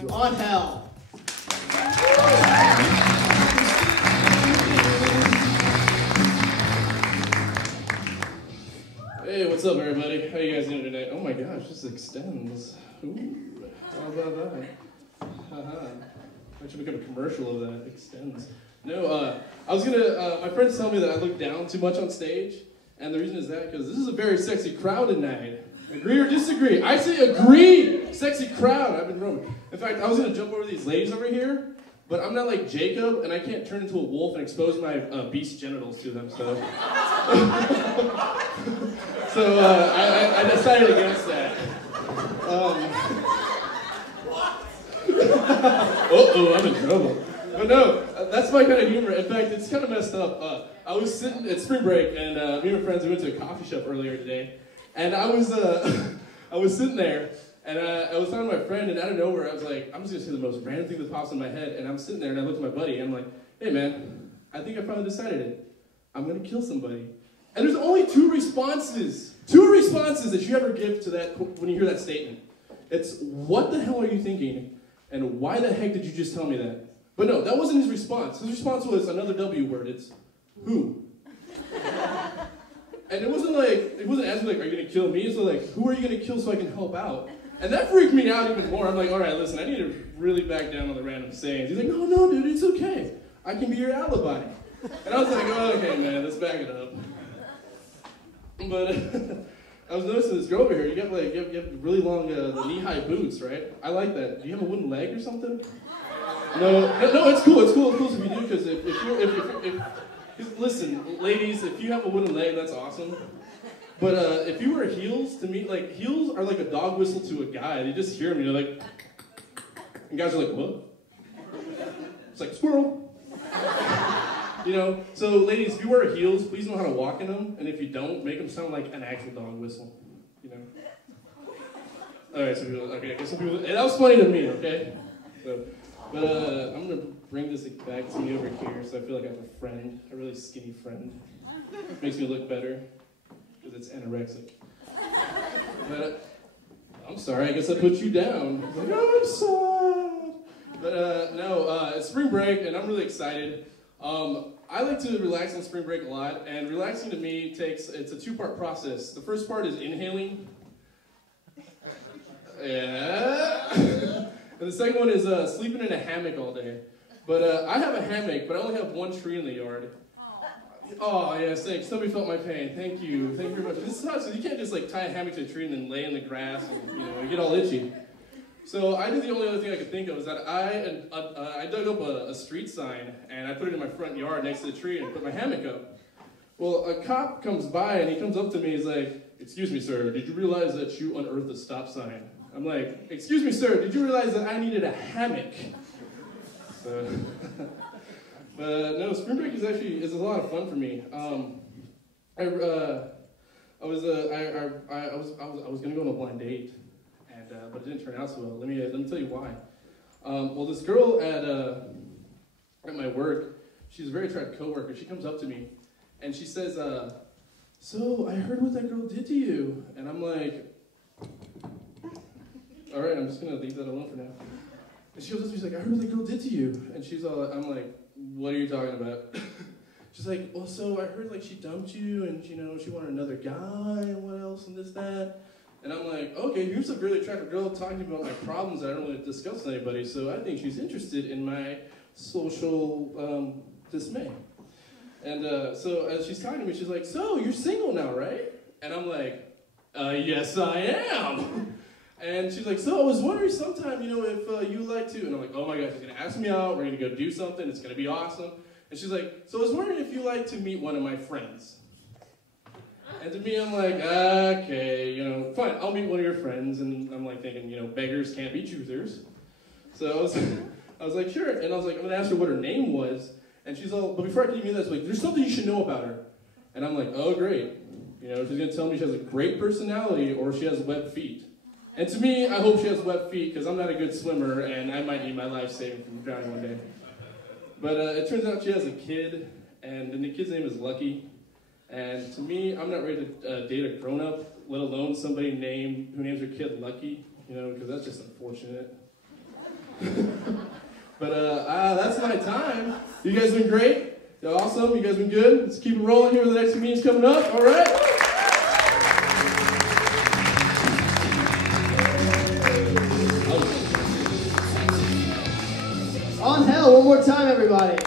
to On Hell. Hey, what's up, everybody? How you guys doing tonight? Oh my gosh, this extends. Ooh, how about that? Haha. I should become a commercial of that. Extends. No, I was gonna, my friends tell me that I look down too much on stage, and the reason is that because this is a very sexy crowd tonight. Agree or disagree? I say agree! Sexy crowd, I've been wrong. In fact, I was gonna jump over these ladies over here, but I'm not like Jacob, and I can't turn into a wolf and expose my beast genitals to them, so. I decided against that. Uh-oh, I'm in trouble. But no, that's my kind of humor. In fact, it's kind of messed up. I was sitting at spring break, and me and my friends, we went to a coffee shop earlier today, and I was sitting there, and I was talking to my friend, and out of nowhere, I was like, I'm just going to say the most random thing that pops in my head, and I'm sitting there, and I look at my buddy, and I'm like, hey man, I think I finally decided it. I'm going to kill somebody. And there's only two responses that you ever give to that when you hear that statement. It's, what the hell are you thinking? And why the heck did you just tell me that? But no, that wasn't his response. His response was another W word. It's, who? And it wasn't asking like, are you gonna kill me? It's like, who are you gonna kill so I can help out? And that freaked me out even more. I'm like, all right, listen, I need to really back down on the random sayings. He's like, no, dude, it's okay. I can be your alibi. And I was like, oh, okay, man, let's back it up. But I was noticing this girl over here. You have really long knee-high boots, right? I like that. Do you have a wooden leg or something? No, it's cool. It's cool if you do, because if listen, ladies, if you have a wooden leg, that's awesome. But if you wear heels, to me, like heels are like a dog whistle to a guy. They just hear them, you're like, and guys are like, what? It's like squirrel. You know, so ladies, if you wear heels, please know how to walk in them, and if you don't, make them sound like an actual dog whistle, you know? Alright, so people, okay, I guess some people, and that was funny to me, okay? So, but I'm gonna bring this back to me over here, so I feel like I have a friend, a really skinny friend. Makes me look better, because it's anorexic. But, I'm sorry, I guess I put you down. I was like, oh, I'm sad. But no, it's spring break, and I'm really excited. I like to relax on spring break a lot, and relaxing to me it's a two-part process. The first part is inhaling. Yeah. And the second one is sleeping in a hammock all day. But I have a hammock, but I only have one tree in the yard. Oh, yes, thanks. Somebody felt my pain. Thank you. Thank you very much. This sucks. You can't just like tie a hammock to a tree and then lay in the grass and, you know, get all itchy. So I did the only other thing I could think of is that I dug up a street sign and I put it in my front yard next to the tree and put my hammock up. Well, a cop comes by and he comes up to me, he's like, excuse me, sir, did you realize that you unearthed a stop sign? I'm like, excuse me, sir, did you realize that I needed a hammock? So, but no, spring break is a lot of fun for me. I was gonna go on a blind date. But it didn't turn out so well. Let me tell you why. Well, this girl at my work, she's a very attractive coworker. She comes up to me, and she says, so I heard what that girl did to you. And I'm like, all right, I'm just going to leave that alone for now. And she goes up to me, she's like, I heard what that girl did to you. And I'm like, what are you talking about? She's like, well, so I heard like she dumped you, and you know, she wanted another guy, and what else, and this, that. And I'm like, okay, here's a really attractive girl talking to me about my problems that I don't really discuss with anybody, so I think she's interested in my social dismay. And so as she's talking to me, she's like, so you're single now, right? And I'm like, yes, I am. And she's like, so I was wondering sometime, you know, if you like to, and I'm like, oh my gosh, she's gonna ask me out, we're gonna go do something, it's gonna be awesome. And she's like, so I was wondering if you like to meet one of my friends. And to me, I'm like, okay, you know, fine, I'll meet one of your friends. And I'm like thinking, you know, beggars can't be choosers. So I was like, sure. And I was like, I'm gonna ask her what her name was. And she's all, but before I can even do that, she's like, there's something you should know about her. And I'm like, oh, great. You know, she's gonna tell me she has a great personality or she has web feet. And to me, I hope she has web feet because I'm not a good swimmer and I might need my life saving from drowning one day. But it turns out she has a kid, and the kid's name is Lucky. And to me, I'm not ready to date a grown-up, let alone somebody who names her kid Lucky, you know, because that's just unfortunate. But that's my time. You guys been great. You're awesome. You guys been good. Let's keep it rolling here with the next few meetings coming up. All right. On hell, one more time, everybody.